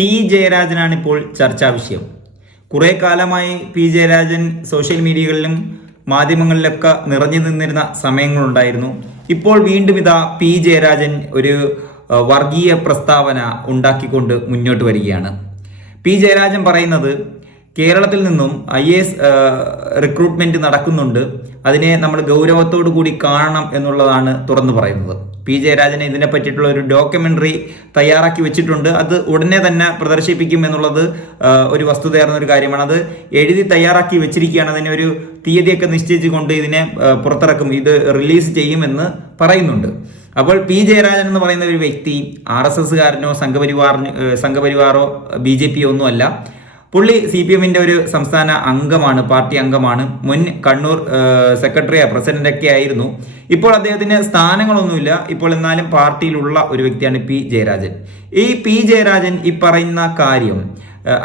P ജയരാജനാണ് ഇപ്പോൾ ചർച്ചാ വിഷയം. കുറേ കാലമായി പി ജയരാജൻ സോഷ്യൽ മീഡിയകളിലും മാധ്യമങ്ങളിലൊക്കെ നിറഞ്ഞു നിന്നിരുന്ന സമയങ്ങളുണ്ടായിരുന്നു. ഇപ്പോൾ വീണ്ടും ഇതാ പി ജയരാജൻ ഒരു വർഗീയ പ്രസ്താവന ഉണ്ടാക്കിക്കൊണ്ട് മുന്നോട്ട് വരികയാണ്. പി ജയരാജൻ പറയുന്നത് കേരളത്തിൽ നിന്നും ഐ എ എസ് റിക്രൂട്ട്മെന്റ് നടക്കുന്നുണ്ട്. അതിനെ നമ്മൾ ഗൗരവത്തോടു കൂടി കാണണം എന്നുള്ളതാണ് തുറന്നു പറയുന്നത്. പി. ജയരാജൻ ഇതിനെ പറ്റിയിട്ടുള്ള ഒരു ഡോക്യുമെന്ററി തയ്യാറാക്കി വെച്ചിട്ടുണ്ട്. അത് ഉടനെ തന്നെ പ്രദർശിപ്പിക്കും എന്നുള്ളത് ഒരു വസ്തുതയാർന്ന ഒരു കാര്യമാണ്. അത് എഴുതി തയ്യാറാക്കി വെച്ചിരിക്കുകയാണ്. അതിനെ ഒരു തീയതിയൊക്കെ നിശ്ചയിച്ചുകൊണ്ട് ഇതിനെ പുറത്തിറക്കും. ഇത് റിലീസ് ചെയ്യുമെന്ന് പറയുന്നുണ്ട്. അപ്പോൾ പി. ജയരാജൻ എന്ന് പറയുന്ന ഒരു വ്യക്തി ആർ എസ് എസ്സുകാരനോ സംഘപരിവാറിന് സംഘപരിവാറിനോ സംഘപരിവാറോ ബി ജെ പി ഒന്നും അല്ല പുള്ളി സി പി എമ്മിന്റെ ഒരു സംസ്ഥാന അംഗമാണ് പാർട്ടി അംഗമാണ്. മുൻ കണ്ണൂർ സെക്രട്ടറി പ്രസിഡന്റ് ഒക്കെ ആയിരുന്നു. ഇപ്പോൾ അദ്ദേഹത്തിന് സ്ഥാനങ്ങളൊന്നുമില്ല. ഇപ്പോൾ എന്നാലും പാർട്ടിയിലുള്ള ഒരു വ്യക്തിയാണ് പി ജയരാജൻ. ഈ പി ജയരാജൻ ഈ പറയുന്ന കാര്യം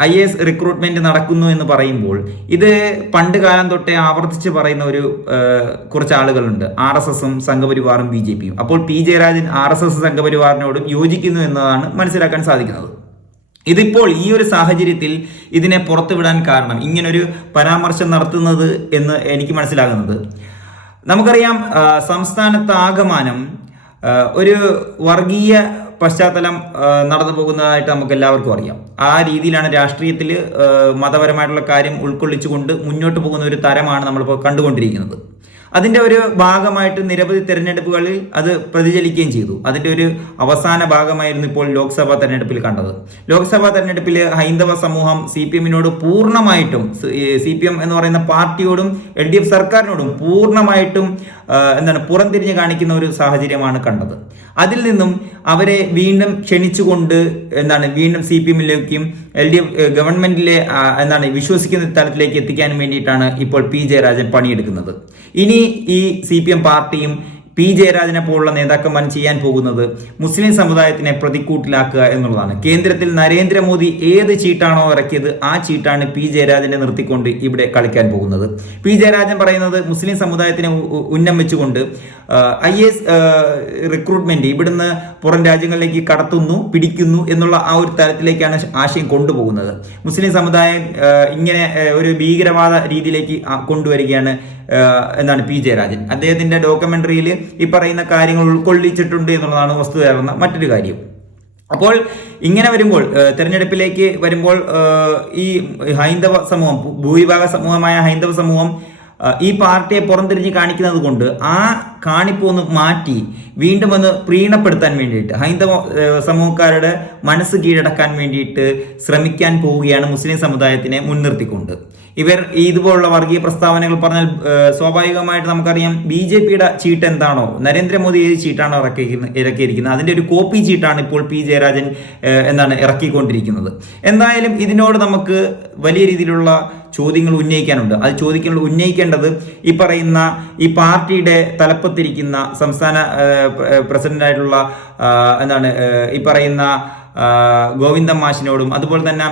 ഐ എസ് റിക്രൂട്ട്മെന്റ് നടക്കുന്നു എന്ന് പറയുമ്പോൾ ഇത് പണ്ട് കാലം തൊട്ടേ ആവർത്തിച്ച് പറയുന്ന ഒരു കുറച്ച് ആളുകളുണ്ട് ആർ എസ് എസും സംഘപരിവാറും ബി ജെ പിയും. അപ്പോൾ P Jayarajan R S S സംഘപരിവാറിനോടും യോജിക്കുന്നു എന്നതാണ് മനസ്സിലാക്കാൻ സാധിക്കുന്നത്. ഇതിപ്പോൾ ഈ ഒരു സാഹചര്യത്തിൽ ഇതിനെ പുറത്തുവിടാൻ കാരണം ഇങ്ങനൊരു പരാമർശം നടത്തുന്നത് എന്ന് എനിക്ക് മനസ്സിലാകുന്നത്. നമുക്കറിയാം ആ, സംസ്ഥാനത്ത് ആകമാനം ഒരു വർഗീയ പശ്ചാത്തലം നടന്നു പോകുന്നതായിട്ട് നമുക്ക് എല്ലാവർക്കും അറിയാം. ആ രീതിയിലാണ് രാഷ്ട്രീയത്തിൽ മതപരമായിട്ടുള്ള കാര്യം ഉൾക്കൊള്ളിച്ചുകൊണ്ട് മുന്നോട്ട് പോകുന്ന ഒരു തരമാണ് നമ്മളിപ്പോൾ കണ്ടുകൊണ്ടിരിക്കുന്നത്. അതിന്റെ ഒരു ഭാഗമായിട്ട് നിരവധി തെരഞ്ഞെടുപ്പുകളിൽ അത് പ്രതിചലിക്കുകയും ചെയ്തു. അതിന്റെ ഒരു അവസാന ഭാഗമായിരുന്നു ഇപ്പോൾ ലോക്സഭാ തെരഞ്ഞെടുപ്പിൽ കണ്ടത്. ലോക്സഭാ തെരഞ്ഞെടുപ്പിൽ ഹൈന്ദവ സമൂഹം സി പി എമ്മിനോട് പൂർണമായിട്ടും സി പി എം എന്ന് പറയുന്ന പാർട്ടിയോടും എൽ ഡി എഫ് സർക്കാരിനോടും പൂർണമായിട്ടും എന്താണ് പുറംതിരിഞ്ഞ് കാണിക്കുന്ന ഒരു സാഹചര്യമാണ് കണ്ടത്. അതിൽ നിന്നും അവരെ വീണ്ടും ക്ഷണിച്ചുകൊണ്ട് എന്താണ് വീണ്ടും സി പി എമ്മിലേക്കും എൽ ഡി എഫ് ഗവൺമെന്റിലെ എന്താണ് വിശ്വസിക്കുന്ന തലത്തിലേക്ക് എത്തിക്കാൻ വേണ്ടിയിട്ടാണ് ഇപ്പോൾ പി ജയരാജൻ പണിയെടുക്കുന്നത്. ഇനി ഈ സി പി എം പാർട്ടിയും പി ജയരാജനെ പോലുള്ള നേതാക്കന്മാർ ചെയ്യാൻ പോകുന്നത് മുസ്ലിം സമുദായത്തിനെ പ്രതിക്കൂട്ടിലാക്കുക എന്നുള്ളതാണ്. കേന്ദ്രത്തിൽ നരേന്ദ്രമോദി ഏത് ചീട്ടാണോ ഇറക്കിയത് ആ ചീട്ടാണ് പി ജയരാജനെ നിർത്തിക്കൊണ്ട് ഇവിടെ കളിക്കാൻ പോകുന്നത്. പി ജയരാജൻ പറയുന്നത് മുസ്ലിം സമുദായത്തിനെ ഉന്നം വെച്ചുകൊണ്ട് ഐ എസ് റിക്രൂട്ട്മെന്റ് ഇവിടുന്ന് പുറം രാജ്യങ്ങളിലേക്ക് കടത്തുന്നു പിടിക്കുന്നു എന്നുള്ള ആ ഒരു തരത്തിലേക്കാണ് ആശയം കൊണ്ടുപോകുന്നത്. മുസ്ലിം സമുദായം ഇങ്ങനെ ഒരു ഭീകരവാദ രീതിയിലേക്ക് കൊണ്ടുവരികയാണ് എന്താണ് പി ജയരാജൻ അദ്ദേഹത്തിന്റെ ഡോക്യുമെന്ററിയിൽ ഈ പറയുന്ന കാര്യങ്ങൾ ഉൾക്കൊള്ളിച്ചിട്ടുണ്ട് എന്നുള്ളതാണ് വസ്തുതയാകുന്ന മറ്റൊരു കാര്യം. അപ്പോൾ ഇങ്ങനെ വരുമ്പോൾ തെരഞ്ഞെടുപ്പിലേക്ക് വരുമ്പോൾ ഈ ഹൈന്ദവ സമൂഹം ഭൂരിഭാഗ സമൂഹമായ ഹൈന്ദവ സമൂഹം ഈ പാർട്ടിയെ പുറംതിരിഞ്ഞ് കാണിക്കുന്നത് കൊണ്ട് ആ കാണിപ്പൊന്ന് മാറ്റി വീണ്ടും ഒന്ന് പ്രീണപ്പെടുത്താൻ വേണ്ടിയിട്ട് ഹൈന്ദവ സമൂഹക്കാരുടെ മനസ്സ് കീഴടക്കാൻ വേണ്ടിയിട്ട് ശ്രമിക്കാൻ പോവുകയാണ് മുസ്ലിം സമുദായത്തിനെ മുൻനിർത്തിക്കൊണ്ട്. ഇവർ ഇതുപോലുള്ള വർഗീയ പ്രസ്താവനകൾ പറഞ്ഞാൽ സ്വാഭാവികമായിട്ട് നമുക്കറിയാം ബി ജെ പിയുടെ ചീട്ട് എന്താണോ നരേന്ദ്രമോദി ഏത് ചീട്ടാണോ ഇറക്കിയിരിക്കുന്നത് ഇറക്കിയിരിക്കുന്നത്. അതിന്റെ ഒരു കോപ്പി ചീട്ടാണ് ഇപ്പോൾ പി ജയരാജൻ എന്താണ് ഇറക്കിക്കൊണ്ടിരിക്കുന്നത്. എന്തായാലും ഇതിനോട് നമുക്ക് വലിയ രീതിയിലുള്ള ചോദ്യങ്ങൾ ഉന്നയിക്കാനുണ്ട്. അത് ചോദിക്കുന്ന ഉന്നയിക്കേണ്ടത് ഈ പറയുന്ന ഈ പാർട്ടിയുടെ തലപ്പത്തിരിക്കുന്ന സംസ്ഥാന പ്രസിഡന്റായിട്ടുള്ള എന്താണ് ഈ പറയുന്ന ആ, ഗോവിന്ദൻ മാഷിനോടും അതുപോലെ തന്നെ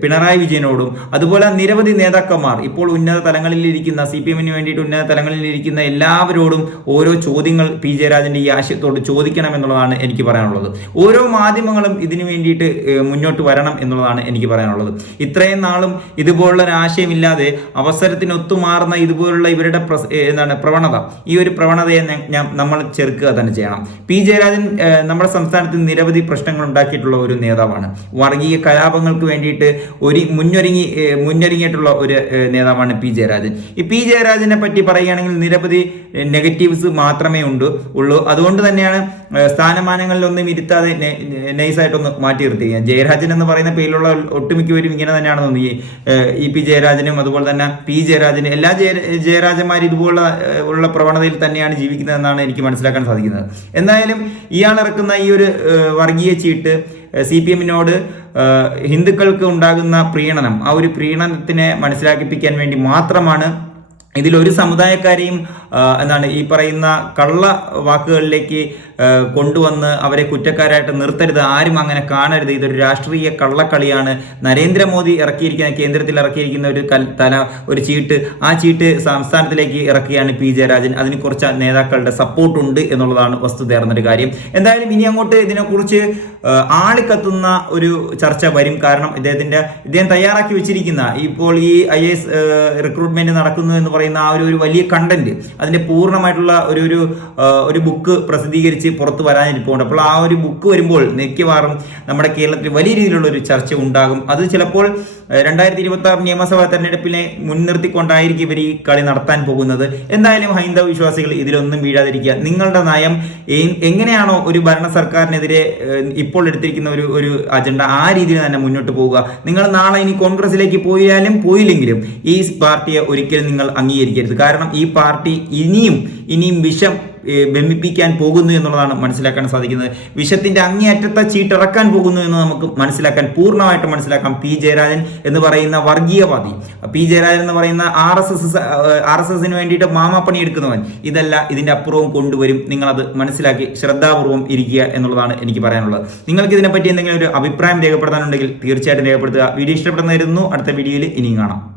പിണറായി വിജയനോടും അതുപോലെ നിരവധി നേതാക്കന്മാർ ഇപ്പോൾ ഉന്നത തലങ്ങളിൽ ഇരിക്കുന്ന സി പി എമ്മിന് വേണ്ടിയിട്ട് ഉന്നത തലങ്ങളിൽ ഇരിക്കുന്ന എല്ലാവരോടും ഓരോ ചോദ്യങ്ങൾ പി ജയരാജന്റെ ഈ ആശയത്തോട് ചോദിക്കണം എന്നുള്ളതാണ് എനിക്ക് പറയാനുള്ളത്. ഓരോ മാധ്യമങ്ങളും ഇതിനു വേണ്ടിയിട്ട് മുന്നോട്ട് വരണം എന്നുള്ളതാണ് എനിക്ക് പറയാനുള്ളത്. ഇത്രയും നാളും ഇതുപോലുള്ള ഒരു ആശയമില്ലാതെ അവസരത്തിന് ഒത്തുമാറുന്ന ഇതുപോലുള്ള ഇവരുടെ എന്താണ് പ്രവണത ഈ ഒരു പ്രവണതയെ നമ്മൾ ചെറുക്കുക തന്നെ ചെയ്യണം. പി ജയരാജൻ നമ്മുടെ സംസ്ഥാനത്ത് നിരവധി പ്രശ്നങ്ങൾ ഉണ്ടാക്കിയിട്ടുള്ള ഒരു നേതാവാണ്. വർഗീയ കലാപങ്ങൾക്ക് വേണ്ടിയിട്ട് ഒരു മുന്നൊരുങ്ങി മുന്നൊരുങ്ങിയിട്ടുള്ള ഒരു നേതാവാണ് പി ജയരാജൻ. ഈ പി ജയരാജനെ പറ്റി പറയുകയാണെങ്കിൽ നിരവധി നെഗറ്റീവ്സ് മാത്രമേ ഉണ്ട് ഉള്ളൂ. അതുകൊണ്ട് തന്നെയാണ് സ്ഥാനമാനങ്ങളിലൊന്നും ഇരുത്താതെ നൈസായിട്ടൊന്ന് മാറ്റി നിർത്തിയിരിക്കുക ജയരാജൻ എന്ന് പറയുന്ന പേരിലുള്ള ഒട്ടുമിക്കവരും ഇങ്ങനെ തന്നെയാണ് തോന്നി ഇ പി ജയരാജനും അതുപോലെ തന്നെ പി ജയരാജനും എല്ലാ ജയ ജയരാജന്മാർ ഇതുപോലുള്ള ഉള്ള പ്രവണതയിൽ തന്നെയാണ് ജീവിക്കുന്നതെന്നാണ് എനിക്ക് മനസ്സിലാക്കാൻ സാധിക്കുന്നത്. എന്തായാലും ഇയാൾ ഇറക്കുന്ന ഈ ഒരു വർഗീയ ചീട്ട് സി പി എമ്മിനോട് ഹിന്ദുക്കൾക്ക് ഉണ്ടാകുന്ന പ്രീണനം ആ ഒരു പ്രീണനത്തിനെ മനസ്സിലാക്കിപ്പിക്കാൻ വേണ്ടി മാത്രമാണ് ഇതിൽ ഒരു സമുദായക്കാരെയും എന്താണ് ഈ പറയുന്ന കള്ള വാക്കുകളിലേക്ക് കൊണ്ടുവന്ന് അവരെ കുറ്റക്കാരായിട്ട് നിർത്തരുത് ആരും അങ്ങനെ കാണരുത്. ഇതൊരു രാഷ്ട്രീയ കള്ളക്കളിയാണ്. നരേന്ദ്രമോദി ഇറക്കിയിരിക്കുന്ന കേന്ദ്രത്തിൽ ഇറക്കിയിരിക്കുന്ന ഒരു തല ഒരു ചീട്ട് ആ ചീട്ട് സംസ്ഥാനത്തിലേക്ക് ഇറക്കുകയാണ് പി ജയരാജൻ. അതിന് കുറച്ച് നേതാക്കളുടെ സപ്പോർട്ട് ഉണ്ട് എന്നുള്ളതാണ് വസ്തുതയർന്നൊരു കാര്യം. എന്തായാലും ഇനി അങ്ങോട്ട് ഇതിനെക്കുറിച്ച് ആളിക്കത്തുന്ന ഒരു ചർച്ച വരും. കാരണം ഇദ്ദേഹത്തിന്റെ ഇദ്ദേഹം തയ്യാറാക്കി വെച്ചിരിക്കുന്ന ഇപ്പോൾ ഈ ഐ എസ് റിക്രൂട്ട്മെന്റ് നടക്കുന്നു എന്ന് പറയുന്ന ആ ഒരു ഒരു വലിയ കണ്ടന്റ് അതിന്റെ പൂർണമായിട്ടുള്ള ഒരു ഒരു ഒരു ബുക്ക് പ്രസിദ്ധീകരിച്ച് പുറത്തു വരാനിരിപ്പുണ്ട്. അപ്പോൾ ആ ഒരു ബുക്ക് വരുമ്പോൾ മിക്കവാറും നമ്മുടെ കേരളത്തിൽ വലിയ രീതിയിലുള്ള ഒരു ചർച്ച ഉണ്ടാകും. അത് ചിലപ്പോൾ രണ്ടായിരത്തി ഇരുപത്തി ആറ് നിയമസഭാ തെരഞ്ഞെടുപ്പിനെ മുൻനിർത്തിക്കൊണ്ടായിരിക്കും ഇവർ ഈ കളി നടത്താൻ പോകുന്നത്. എന്തായാലും ഹൈന്ദവ വിശ്വാസികൾ ഇതിലൊന്നും വീഴാതിരിക്കുക. നിങ്ങളുടെ നയം എങ്ങനെയാണോ ഒരു ഭരണ സർക്കാരിനെതിരെ ഇപ്പോൾ എടുത്തിരിക്കുന്ന ഒരു ഒരു അജണ്ട ആ രീതിയിൽ തന്നെ മുന്നോട്ട് പോവുക. നിങ്ങൾ നാളെ ഇനി കോൺഗ്രസിലേക്ക് പോയാലും പോയില്ലെങ്കിലും ഈ പാർട്ടിയെ ഒരിക്കലും നിങ്ങൾ അംഗീകരിക്കരുത്. കാരണം ഈ പാർട്ടി ഇനിയും ഇനിയും വിഷം ഏഹ്, ബമിപ്പിക്കാൻ പോകുന്നു എന്നുള്ളതാണ് മനസ്സിലാക്കാൻ സാധിക്കുന്നത്. വിഷത്തിന്റെ അങ്ങേയറ്റത്തെ ചീട്ടിറക്കാൻ പോകുന്നു എന്ന് നമുക്ക് മനസ്സിലാക്കാൻ പൂർണമായിട്ട് മനസ്സിലാക്കാം പി ജയരാജൻ എന്ന് പറയുന്ന വർഗീയവാദി. പി ജയരാജൻ എന്ന് പറയുന്ന R S S R S എസിന് വേണ്ടിയിട്ട് മാമാപ്പണി എടുക്കുന്നവൻ. ഇതല്ല ഇതിന്റെ അപ്പുറവും കൊണ്ടുവരും. നിങ്ങൾ അത് മനസ്സിലാക്കി ശ്രദ്ധാപൂർവം ഇരിക്കുക എന്നുള്ളതാണ് എനിക്ക് പറയാനുള്ളത്. നിങ്ങൾക്ക് ഇതിനെപ്പറ്റി എന്തെങ്കിലും ഒരു അഭിപ്രായം രേഖപ്പെടുത്താനുണ്ടെങ്കിൽ തീർച്ചയായിട്ടും രേഖപ്പെടുത്തുക. വീഡിയോ ഇഷ്ടപ്പെടുന്നതായിരുന്നു അടുത്ത വീഡിയോയിൽ ഇനിയും കാണാം.